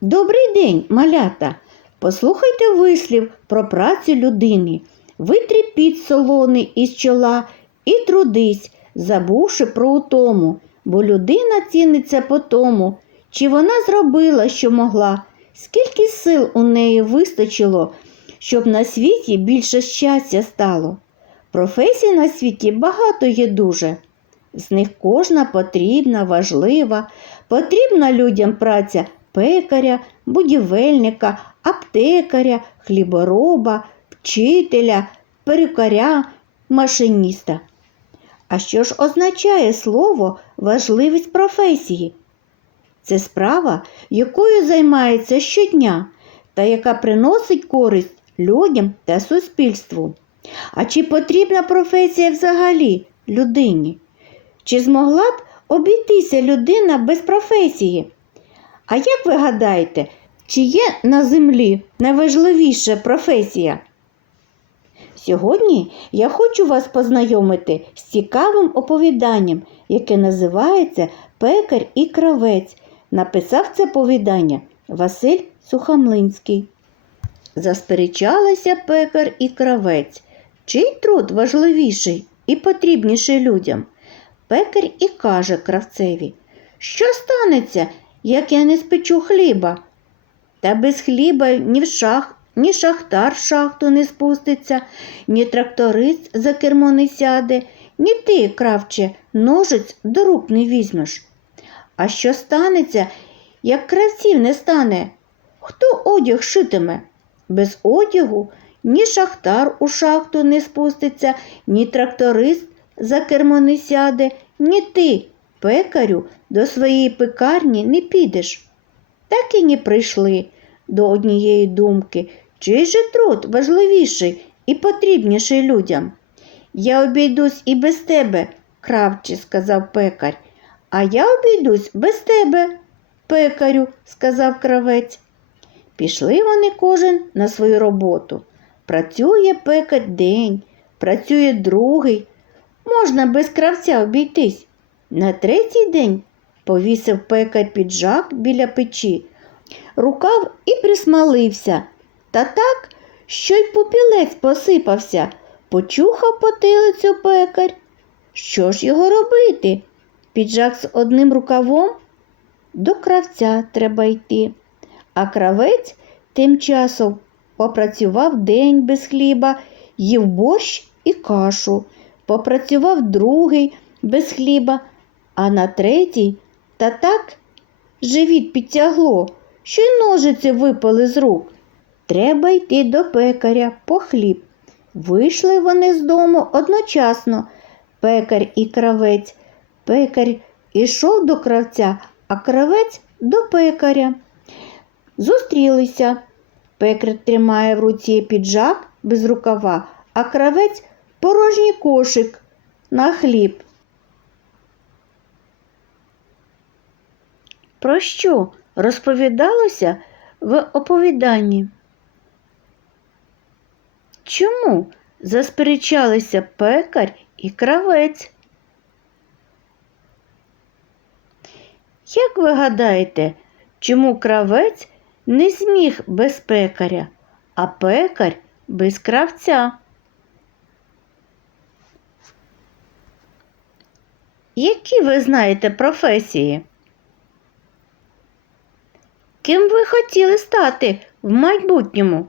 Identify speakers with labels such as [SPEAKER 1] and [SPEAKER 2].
[SPEAKER 1] Добрий день, малята! Послухайте вислів про працю людини. Витрі під солоний із чола і трудись, забувши про утому, бо людина ціниться по тому, чи вона зробила, що могла, скільки сил у неї вистачило, щоб на світі більше щастя стало. Професій на світі багато є дуже. З них кожна потрібна, важлива. Потрібна людям праця пекаря, будівельника, аптекаря, хлібороба, вчителя, перукаря, машиніста. А що ж означає слово важливість професії? Це справа, якою займається щодня та яка приносить користь людям та суспільству. А чи потрібна професія взагалі людині? Чи змогла б обійтися людина без професії? А як ви гадаєте, чи є на землі найважливіша професія? Сьогодні я хочу вас познайомити з цікавим оповіданням, яке називається Пекар і кравець. Написав це повідання Василь Сухомлинський. Засперечалися пекар і кравець. Чий труд важливіший і потрібніший людям? Пекар і каже кравцеві, що станеться, як я не спечу хліба? Та без хліба ні в шах, ні шахтар в шахту не спуститься, ні тракторист за кермо не сяде, ні ти, кравче, ножиць до рук не візьмеш. А що станеться, як кравців не стане? Хто одяг шитиме? Без одягу ні шахтар у шахту не спуститься, ні тракторист за кермо не сяде, ні ти, пекарю, до своєї пекарні не підеш. Так і не прийшли до однієї думки, чий же труд важливіший і потрібніший людям. Я обійдусь і без тебе, кравче, сказав пекар. А я обійдусь без тебе, пекарю, сказав кравець. Пішли вони кожен на свою роботу. Працює пекар день, працює другий. Можна без кравця обійтись. На третій день повісив пекар піджак біля печі, рукав і присмалився, та так, що й попілець посипався, почухав потилицю пекар. Що ж його робити? Піджак з одним рукавом? До кравця треба йти. А кравець тим часом попрацював день без хліба, їв борщ і кашу, попрацював другий без хліба, а на третій та так живіт підтягло, що й ножиці випали з рук. Треба йти до пекаря по хліб. Вийшли вони з дому одночасно, пекар і кравець. Пекар ішов до кравця, а кравець до пекаря. Зустрілися. Пекар тримає в руці піджак без рукава, а кравець порожній кошик на хліб. Про що розповідалося в оповіданні? Чому засперечалися пекар і кравець? Як ви гадаєте, чому кравець не зміг без пекаря, а пекар без кравця? Які ви знаєте професії? Ким ви хотіли стати в майбутньому?